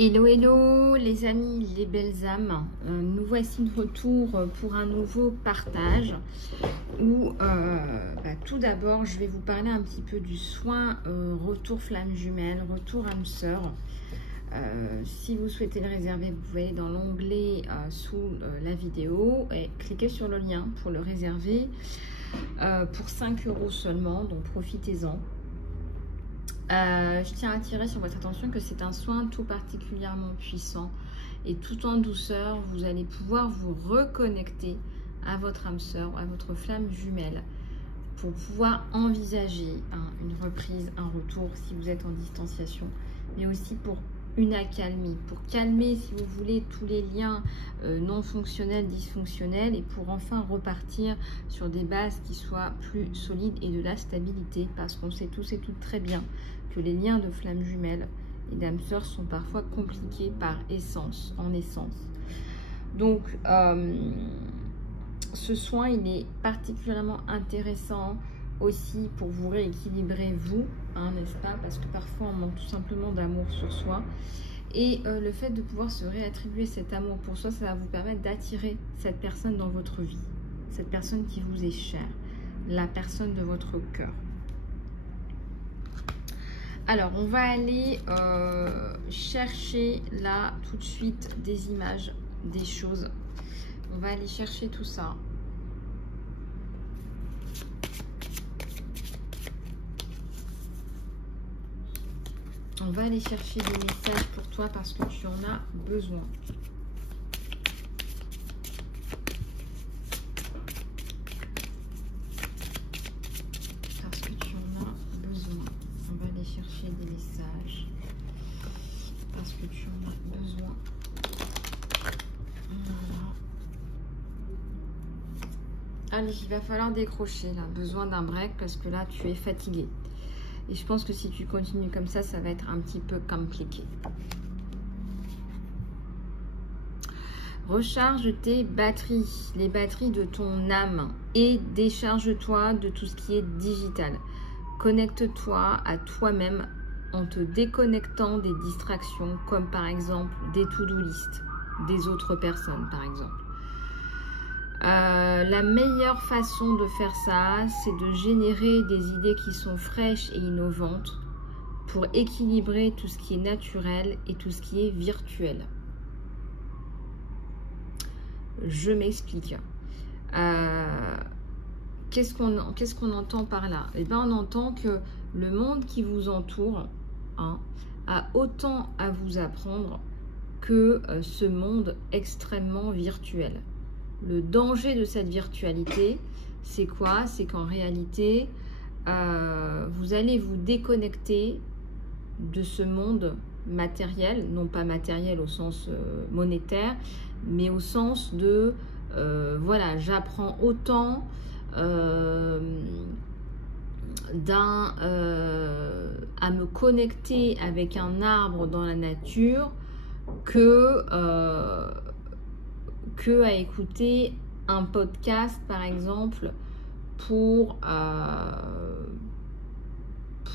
Hello, hello les amis, les belles âmes. Nous voici de retour pour un nouveau partage où tout d'abord je vais vous parler un petit peu du soin retour flamme jumelle, retour âme sœur. Si vous souhaitez le réserver, vous pouvez aller dans l'onglet sous la vidéo et cliquer sur le lien pour le réserver pour 5 € seulement, donc profitez-en. Je tiens à attirer sur votre attention que c'est un soin tout particulièrement puissant et tout en douceur, vous allez pouvoir vous reconnecter à votre âme sœur, à votre flamme jumelle pour pouvoir envisager une reprise, un retour si vous êtes en distanciation, mais aussi pour une accalmie, pour calmer si vous voulez tous les liens non fonctionnels, dysfonctionnels et pour enfin repartir sur des bases qui soient plus solides et de la stabilité, parce qu'on sait tous et toutes très bien que les liens de flamme jumelle et d'âme sœur sont parfois compliqués par essence, en essence. Donc ce soin il est particulièrement intéressant aussi pour vous rééquilibrer vous, n'est-ce pas, parce que parfois on manque tout simplement d'amour sur soi et le fait de pouvoir se réattribuer cet amour pour soi, ça va vous permettre d'attirer cette personne dans votre vie, cette personne qui vous est chère, la personne de votre cœur. Alors on va aller chercher là tout de suite des images, des choses, on va aller chercher tout ça. On va aller chercher des messages pour toi parce que tu en as besoin. Parce que tu en as besoin. On va aller chercher des messages. Parce que tu en as besoin. Voilà. Allez, il va falloir décrocher là. Besoin d'un break parce que là, tu es fatigué. Et je pense que si tu continues comme ça, ça va être un petit peu compliqué. Recharge tes batteries, les batteries de ton âme et décharge-toi de tout ce qui est digital. Connecte-toi à toi-même en te déconnectant des distractions comme par exemple des to-do list, des autres personnes par exemple. La meilleure façon de faire ça, c'est de générer des idées qui sont fraîches et innovantes pour équilibrer tout ce qui est naturel et tout ce qui est virtuel. Je m'explique. Qu'est-ce qu'on entend par là? Eh bien, on entend que le monde qui vous entoure a autant à vous apprendre que ce monde extrêmement virtuel. Le danger de cette virtualité, c'est quoi? C'est qu'en réalité, vous allez vous déconnecter de ce monde matériel, non pas matériel au sens monétaire, mais au sens de, voilà, j'apprends autant à me connecter avec un arbre dans la nature que à écouter un podcast par exemple pour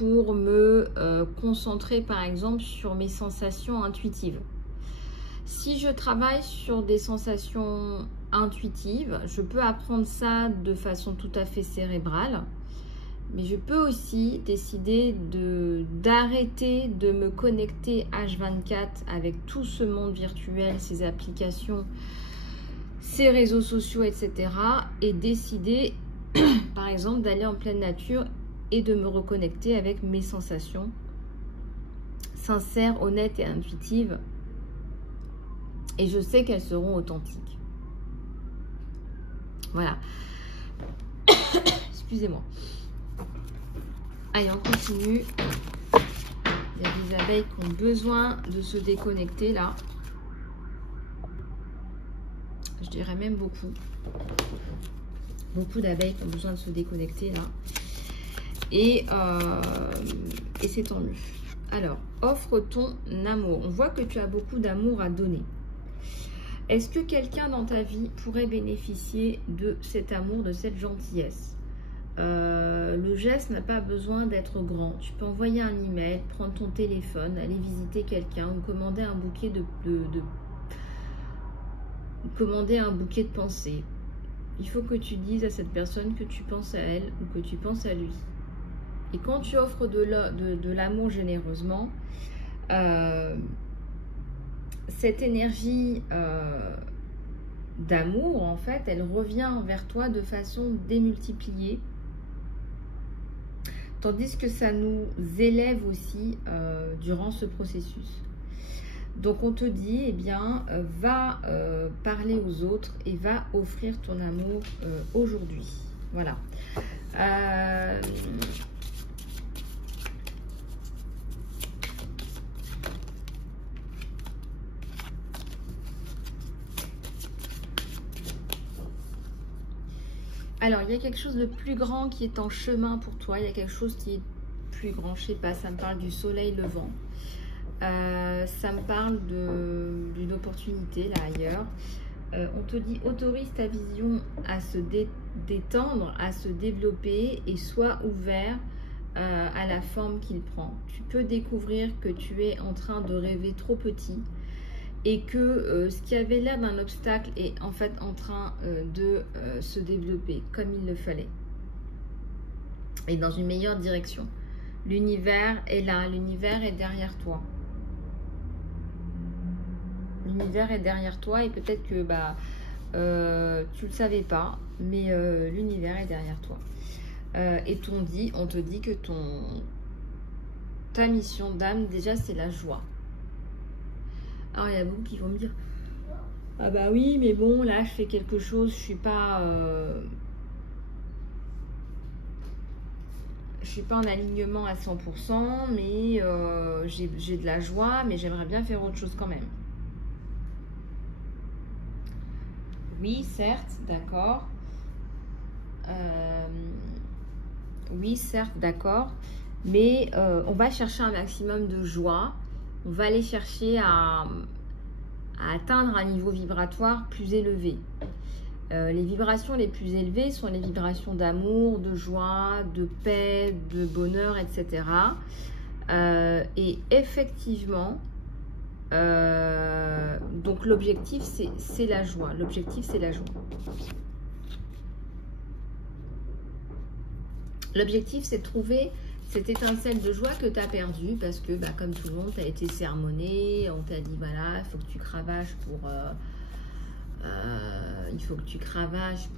me concentrer par exemple sur mes sensations intuitives. Si je travaille sur des sensations intuitives, je peux apprendre ça de façon tout à fait cérébrale, mais je peux aussi décider d'arrêter de me connecter H24 avec tout ce monde virtuel, ces applications, ces réseaux sociaux, etc. et décider, par exemple, d'aller en pleine nature et de me reconnecter avec mes sensations sincères, honnêtes et intuitives. Et je sais qu'elles seront authentiques. Voilà. Excusez-moi. Allez, on continue. Il y a des abeilles qui ont besoin de se déconnecter là. Je dirais même beaucoup. Beaucoup d'abeilles qui ont besoin de se déconnecter là. Et c'est tant mieux. Alors, offre ton amour. On voit que tu as beaucoup d'amour à donner. Est-ce que quelqu'un dans ta vie pourrait bénéficier de cet amour, de cette gentillesse? Le geste n'a pas besoin d'être grand. Tu peux envoyer un email, prendre ton téléphone, aller visiter quelqu'un ou commander un bouquet commander un bouquet de pensées. Il faut que tu dises à cette personne que tu penses à elle ou que tu penses à lui. Et quand tu offres de l'amour généreusement, cette énergie d'amour, en fait, elle revient vers toi de façon démultipliée. Tandis que ça nous élève aussi durant ce processus. Donc on te dit, eh bien, va parler aux autres et va offrir ton amour aujourd'hui. Voilà. Alors, il y a quelque chose de plus grand qui est en chemin pour toi. Il y a quelque chose qui est plus grand. Je sais pas, ça me parle du soleil levant. Ça me parle d'une opportunité là ailleurs. On te dit, autorise ta vision à se détendre, à se développer et sois ouvert à la forme qu'il prend. Tu peux découvrir que tu es en train de rêver trop petit et que ce qui avait l'air d'un obstacle est en fait en train de se développer comme il le fallait et dans une meilleure direction. L'univers est là, l'univers est derrière toi. L'univers est derrière toi et peut-être que tu le savais pas, mais l'univers est derrière toi. Et on te dit que ta mission d'âme, déjà, c'est la joie. Alors, il y a beaucoup qui vont me dire, ah bah oui, mais bon, là, je fais quelque chose, je suis pas en alignement à 100%, mais j'ai de la joie, mais j'aimerais bien faire autre chose quand même. Oui, certes, d'accord. Oui, certes, d'accord. Mais on va chercher un maximum de joie. On va aller chercher à atteindre un niveau vibratoire plus élevé. Les vibrations les plus élevées sont les vibrations d'amour, de joie, de paix, de bonheur, etc. Et effectivement, donc l'objectif c'est la joie. L'objectif c'est la joie. L'objectif c'est de trouver cette étincelle de joie que tu as perdue parce que comme tout le monde, tu as été sermonné, on t'a dit voilà, il faut que tu cravaches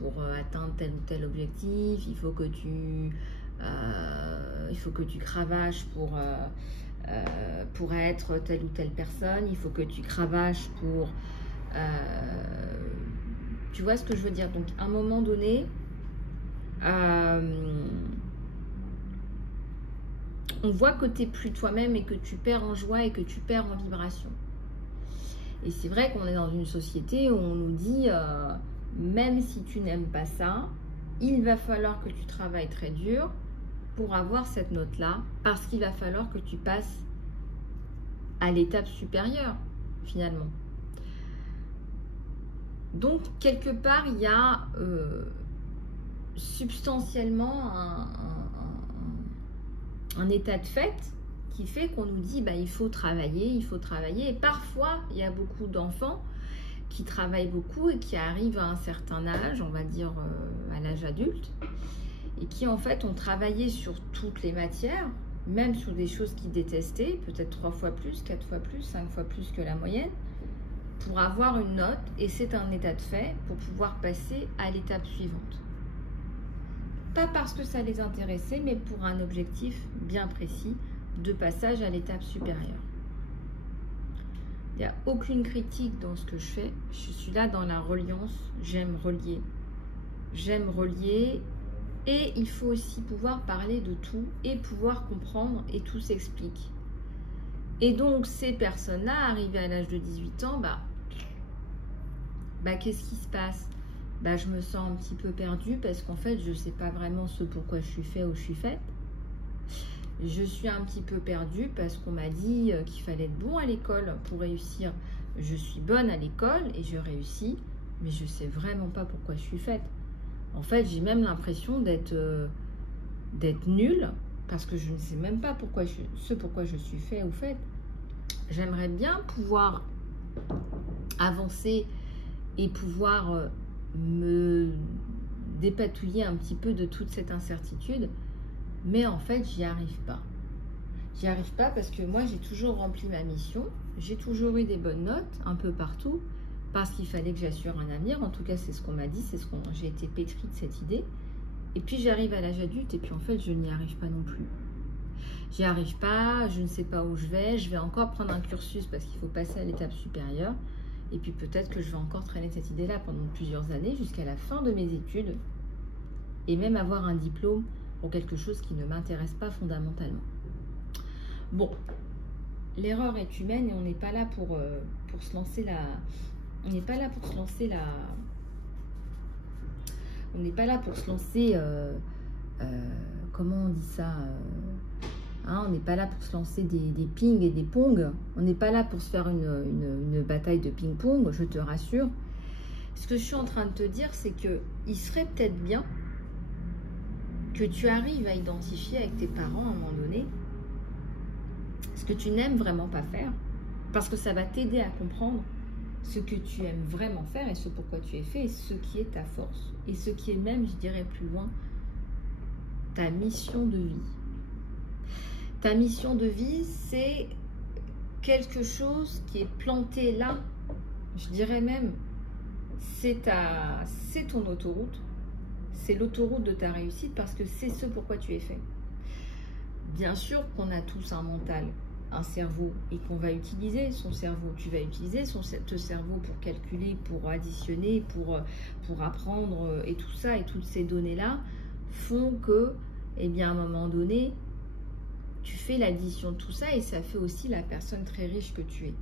pour atteindre tel ou tel objectif, il faut que tu cravaches pour être telle ou telle personne, il faut que tu cravaches pour tu vois ce que je veux dire. Donc à un moment donné on voit que tu n'es plus toi-même et que tu perds en joie et que tu perds en vibration. Et c'est vrai qu'on est dans une société où on nous dit, même si tu n'aimes pas ça, il va falloir que tu travailles très dur pour avoir cette note-là, parce qu'il va falloir que tu passes à l'étape supérieure, finalement. Donc, quelque part, il y a substantiellement un état de fait qui fait qu'on nous dit il faut travailler, il faut travailler. Et parfois, il y a beaucoup d'enfants qui travaillent beaucoup et qui arrivent à un certain âge, on va dire à l'âge adulte, et qui en fait ont travaillé sur toutes les matières, même sur des choses qu'ils détestaient, peut-être 3 fois plus, 4 fois plus, 5 fois plus que la moyenne, pour avoir une note, et c'est un état de fait pour pouvoir passer à l'étape suivante. Pas parce que ça les intéressait, mais pour un objectif bien précis de passage à l'étape supérieure. Il n'y a aucune critique dans ce que je fais. Je suis là dans la reliance. J'aime relier. J'aime relier. Et il faut aussi pouvoir parler de tout et pouvoir comprendre, et tout s'explique. Et donc, ces personnes-là, arrivées à l'âge de 18 ans, qu'est-ce qui se passe ? Je me sens un petit peu perdue parce qu'en fait, je ne sais pas vraiment ce pourquoi je suis fait ou je suis faite. Je suis un petit peu perdue parce qu'on m'a dit qu'il fallait être bon à l'école pour réussir. Je suis bonne à l'école et je réussis, mais je ne sais vraiment pas pourquoi je suis faite. En fait, j'ai même l'impression d'être d'être nul, parce que je ne sais même pas pourquoi je suis fait ou faite. J'aimerais bien pouvoir avancer et pouvoir me dépatouiller un petit peu de toute cette incertitude, mais en fait, j'y arrive pas. J'y arrive pas parce que moi, j'ai toujours rempli ma mission, j'ai toujours eu des bonnes notes un peu partout, parce qu'il fallait que j'assure un avenir. En tout cas, c'est ce qu'on m'a dit, j'ai été pétrie de cette idée. Et puis, j'arrive à l'âge adulte et puis en fait, je n'y arrive pas non plus. J'y arrive pas, je ne sais pas où je vais encore prendre un cursus parce qu'il faut passer à l'étape supérieure. Et puis peut-être que je vais encore traîner cette idée-là pendant plusieurs années jusqu'à la fin de mes études et même avoir un diplôme pour quelque chose qui ne m'intéresse pas fondamentalement. Bon, l'erreur est humaine et on n'est pas là pour se lancer la... On n'est pas là pour se lancer la... On n'est pas là pour se lancer... comment on dit ça on n'est pas là pour se lancer des ping et des pong. On n'est pas là pour se faire une bataille de ping-pong, je te rassure. Ce que je suis en train de te dire, c'est qu'il serait peut-être bien que tu arrives à identifier avec tes parents à un moment donné ce que tu n'aimes vraiment pas faire, parce que ça va t'aider à comprendre ce que tu aimes vraiment faire et ce pourquoi tu es fait et ce qui est ta force. Et ce qui est même, je dirais plus loin, ta mission de vie. Ta mission de vie, c'est quelque chose qui est planté là. Je dirais même, c'est ton autoroute. C'est l'autoroute de ta réussite parce que c'est ce pourquoi tu es fait. Bien sûr qu'on a tous un mental, un cerveau et qu'on va utiliser son cerveau. Tu vas utiliser ton cerveau pour calculer, pour additionner, pour apprendre et tout ça. Et toutes ces données-là font que, eh bien, à un moment donné, tu fais l'addition de tout ça et ça fait aussi la personne très riche que tu es.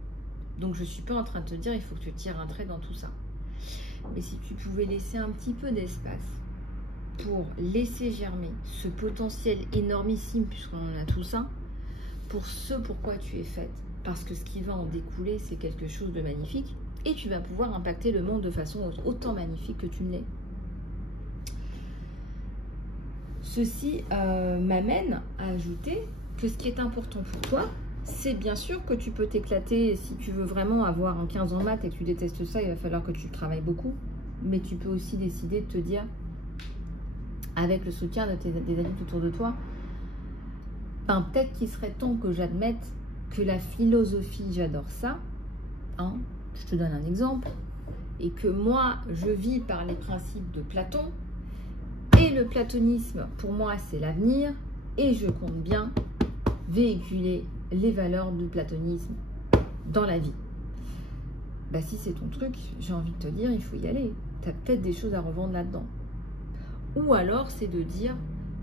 Donc, je ne suis pas en train de te dire il faut que tu tires un trait dans tout ça. Mais si tu pouvais laisser un petit peu d'espace pour laisser germer ce potentiel énormissime, puisqu'on en a tout ça, pour ce pourquoi tu es faite. Parce que ce qui va en découler, c'est quelque chose de magnifique et tu vas pouvoir impacter le monde de façon autant magnifique que tu ne l'es. Ceci m'amène à ajouter que ce qui est important pour toi, c'est bien sûr que tu peux t'éclater. Si tu veux vraiment avoir un 15 en maths et que tu détestes ça, il va falloir que tu travailles beaucoup. Mais tu peux aussi décider de te dire, avec le soutien des adultes autour de toi, ben, peut-être qu'il serait temps que j'admette que la philosophie, j'adore ça. Je te donne un exemple. Et que moi, je vis par les principes de Platon. Et le platonisme, pour moi, c'est l'avenir. Et je compte bien véhiculer les valeurs du platonisme dans la vie. Bah, si c'est ton truc, j'ai envie de te dire, il faut y aller. Tu as peut-être des choses à revendre là-dedans. Ou alors, c'est de dire,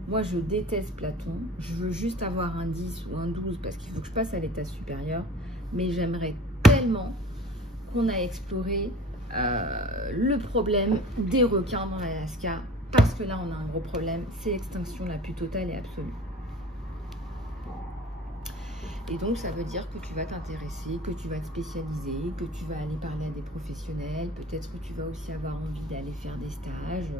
moi, je déteste Platon. Je veux juste avoir un 10 ou un 12 parce qu'il faut que je passe à l'état supérieur. Mais j'aimerais tellement qu'on a exploré le problème des requins dans l'Alaska. Parce que là, on a un gros problème. C'est l'extinction la plus totale et absolue. Et donc, ça veut dire que tu vas t'intéresser, que tu vas te spécialiser, que tu vas aller parler à des professionnels. Peut-être que tu vas aussi avoir envie d'aller faire des stages.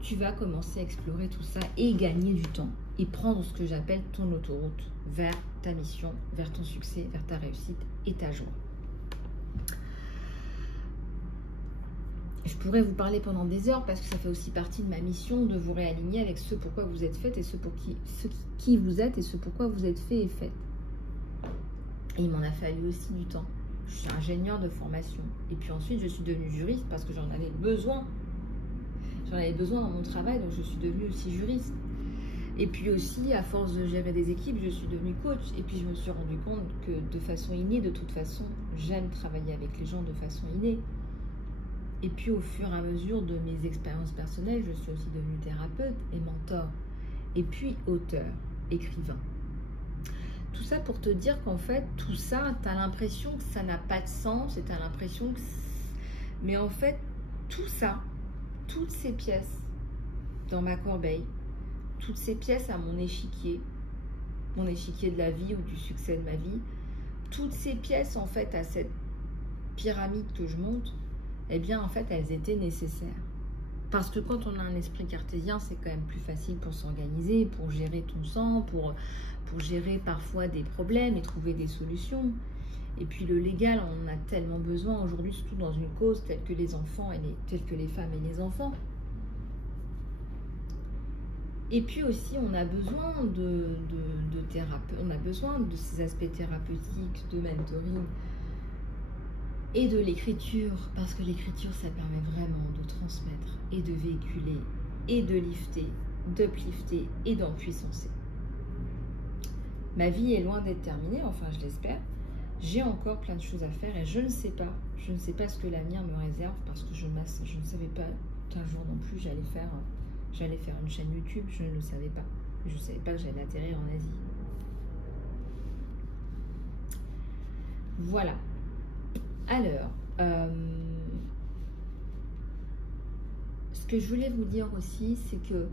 Tu vas commencer à explorer tout ça et gagner du temps. Et prendre ce que j'appelle ton autoroute vers ta mission, vers ton succès, vers ta réussite et ta joie. Je pourrais vous parler pendant des heures parce que ça fait aussi partie de ma mission de vous réaligner avec ce pourquoi vous êtes fait et ce qui vous êtes et ce pourquoi vous êtes fait et faites. Et il m'en a fallu aussi du temps. Je suis ingénieure de formation. Et puis ensuite, je suis devenue juriste parce que j'en avais besoin. J'en avais besoin dans mon travail, donc je suis devenue aussi juriste. Et puis aussi, à force de gérer des équipes, je suis devenue coach. Et puis je me suis rendu compte que de façon innée, de toute façon, j'aime travailler avec les gens de façon innée. Et puis au fur et à mesure de mes expériences personnelles, je suis aussi devenue thérapeute et mentor. Et puis auteur, écrivain. Tout ça pour te dire qu'en fait, tout ça, tu as l'impression que ça n'a pas de sens et tu as l'impression que... Mais en fait, tout ça, toutes ces pièces dans ma corbeille, toutes ces pièces à mon échiquier de la vie ou du succès de ma vie, toutes ces pièces en fait à cette pyramide que je monte, eh bien en fait elles étaient nécessaires. Parce que quand on a un esprit cartésien, c'est quand même plus facile pour s'organiser, pour gérer tout ça, pour gérer parfois des problèmes et trouver des solutions. Et puis le légal, on en a tellement besoin aujourd'hui, surtout dans une cause telle que les enfants, telle que les femmes et les enfants. Et puis aussi, on a besoin de thérapeute, on a besoin de ces aspects thérapeutiques, de mentoring et de l'écriture, parce que l'écriture, ça permet vraiment de transmettre et de véhiculer et de lifter, d'uplifter et d'empuissancer. Ma vie est loin d'être terminée, enfin je l'espère. J'ai encore plein de choses à faire et je ne sais pas ce que l'avenir me réserve, parce que je ne savais pas qu'un jour non plus j'allais faire une chaîne YouTube, je ne le savais pas. Je ne savais pas que j'allais atterrir en Asie. Voilà. Alors, ce que je voulais vous dire aussi, c'est que